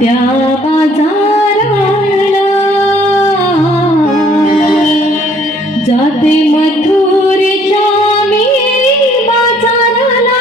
त्या बाजाराला जाते मथुरेच्या मी बाजाराला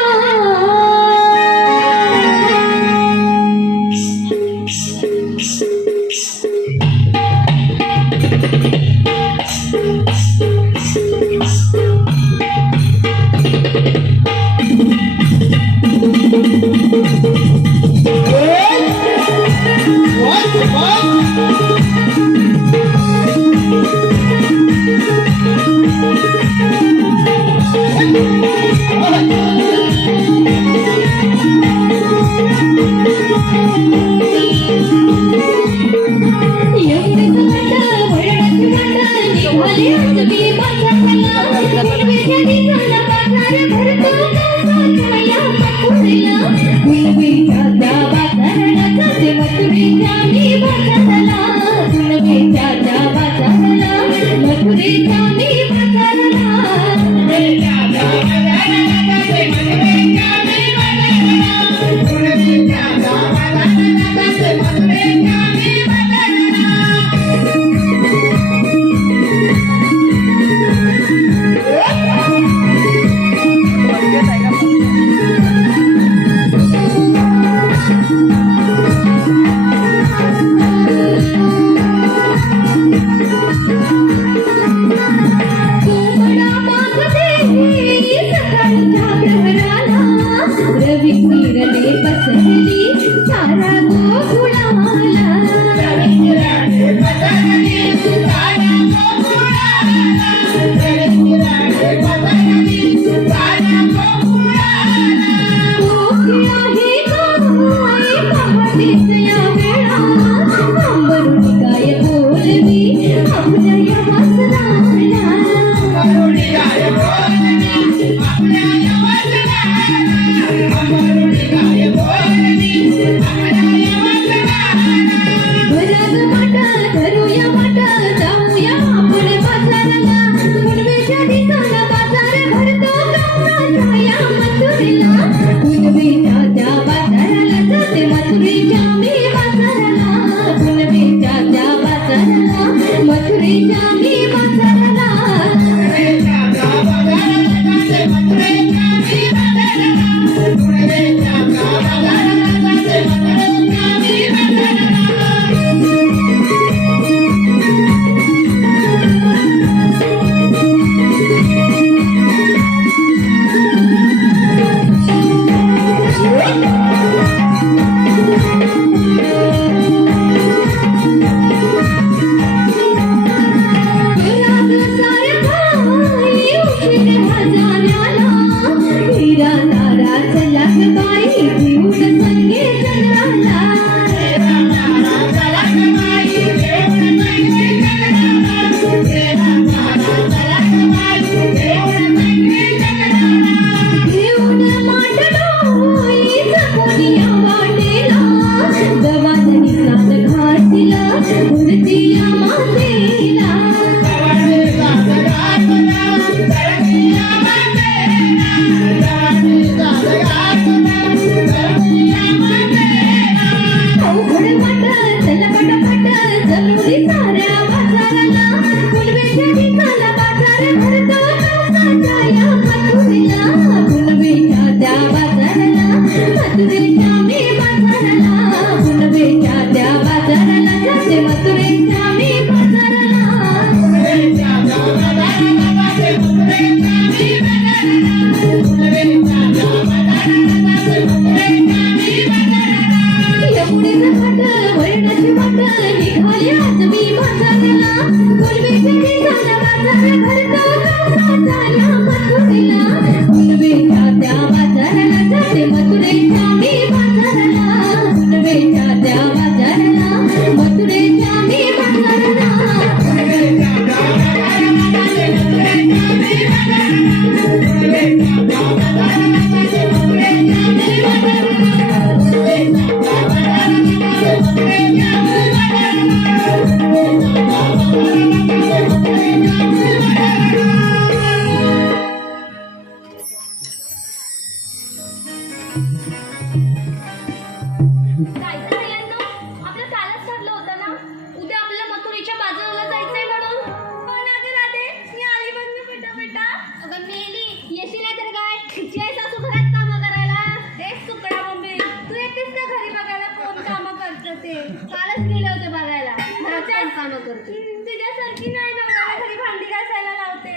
करते. कालच गेले होते बघायला. घराच्या कामं करते. तुझ्यासारखी नाही ना मला घरी भांडी घासायला लावते.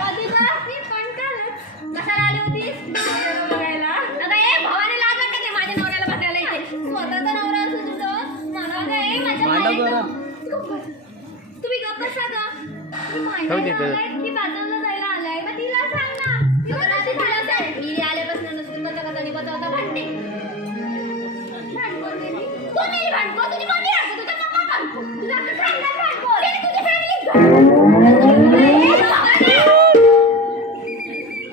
कधी बघ मी पण कालच. कशाला आली होतीस? बघायला. अगं ए भावाने लाज वाटते ते माझ्या नवऱ्याला बघायला येते. स्वतःचा नवरा असून तुझं मला अगं ए माझ्या तुम्ही गप्प बसा गं. की बाजारला जायला आलाय मग तिला सांग ना. तिला सांग मी आल्यापासून नुसतं बता भांडे. भांडकोर गेली. तू नाही भांडकोर तुझी मम्मी राहते तुझा पप्पा भांडको. तुझा खानदान भांडकोर. गेली तुझी फॅमिली.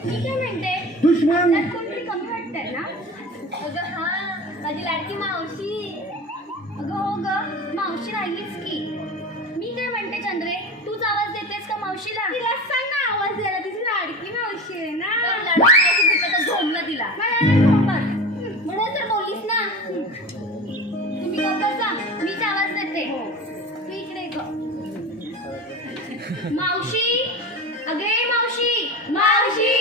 मी काय म्हणते दुश्मन कोणतरी कमी वाटतंय ना. अगं हा माझी लाडकी मावशी. अगं हो ग मावशी राहिलीच की. मी काय म्हणते चंद्रे तूच आवाज देतेस का मावशीला. तिला सांग ना आवाज द्यायला. तिची लाडकी मावशी आहे ना. लाडकी मावशी झोमलं तिला म्हणून तर बोललीस ना. तुम्ही गप्प बसा मीच आवाज देते. तू इकडे ग. मावशी अगे मावशी. मावशी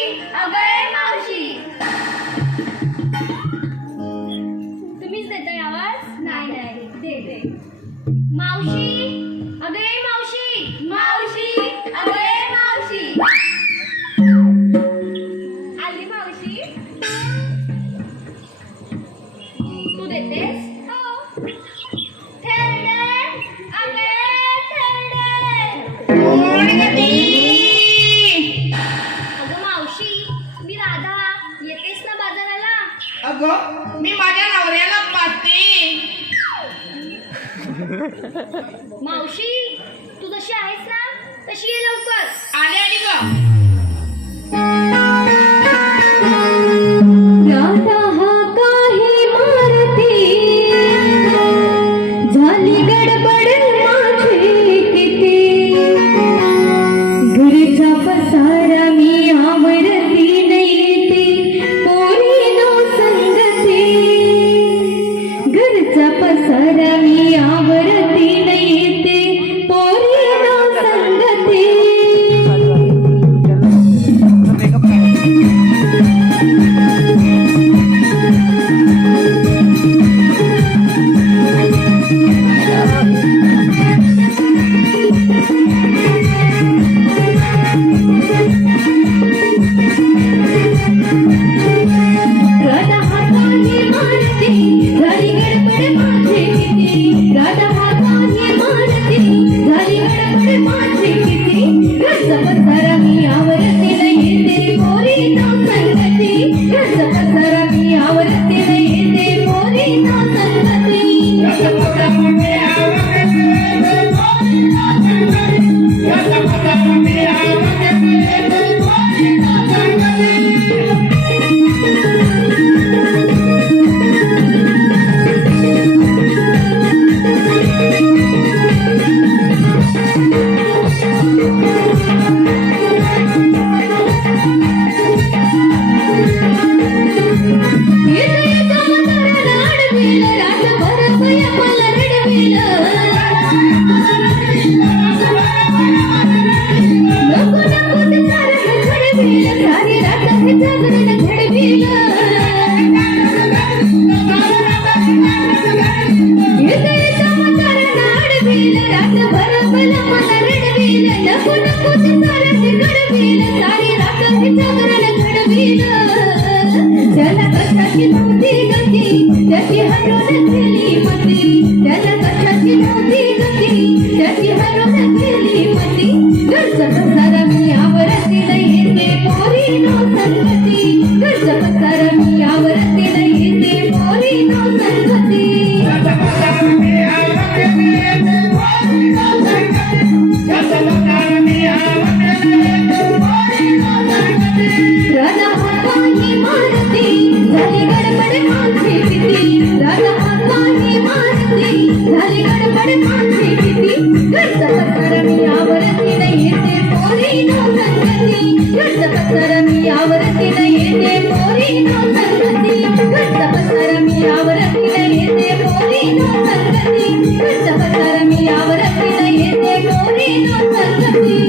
अगे मावशी. तुम्हीच देताय आवाज. नाही दे मावशी अगे मावशी. मावशी अगे मावशी. आली मावशी. तू देतेस. हो थेरडे अगे थेरडे. अगं मावशी मी राधा. येतेस ना बाजाराला. अगं मी माझ्या नवऱ्याला पाहते. मावशी तू जशी आहेस ना तशी ये लवकर. आली ग. राधा हा काही मारती झाली गडबड माझी किती. घरचा पसारा मी आवरती नाही ती पोरी नो संगती. घरचा पसारा मी आवरती नाही ती पोरी नो संगती. राधा हाताने मारती झाली गडबड माझी किती. राधा हाताने मारती झाली गडबड माझी किती. घरचा पसारा मी आवरती नाही ते पोरी नो संगती. घरचा पसारा मी आवरती नाही ते पोरी नो संगती. त्याला कशाची नव्हती गती त्याची हरवून गेली मती. त्याला कशाची नव्हती गती त्याची हरवून गेली मती. घरचा पसारा मी आवरती नाही ते पोरी नो संगती. घरचा पसारा मी आवरती नाही ते पोरी नो संगती. राधा हाताने मारती झाली गडबड माझी किती. राधा हाताने मारती झाली गडबड माझी किती. घरचा पसारा मी आवरती नाही ते पोरी नो संगती. घरचा पसारा मी आवरती नाही ते पोरी नो संगती. घरचा पसारा मी आवरती नाही ते पोरी नो संगती. घरचा पसारा मी आवरती नाही ते पोरी नो संगती.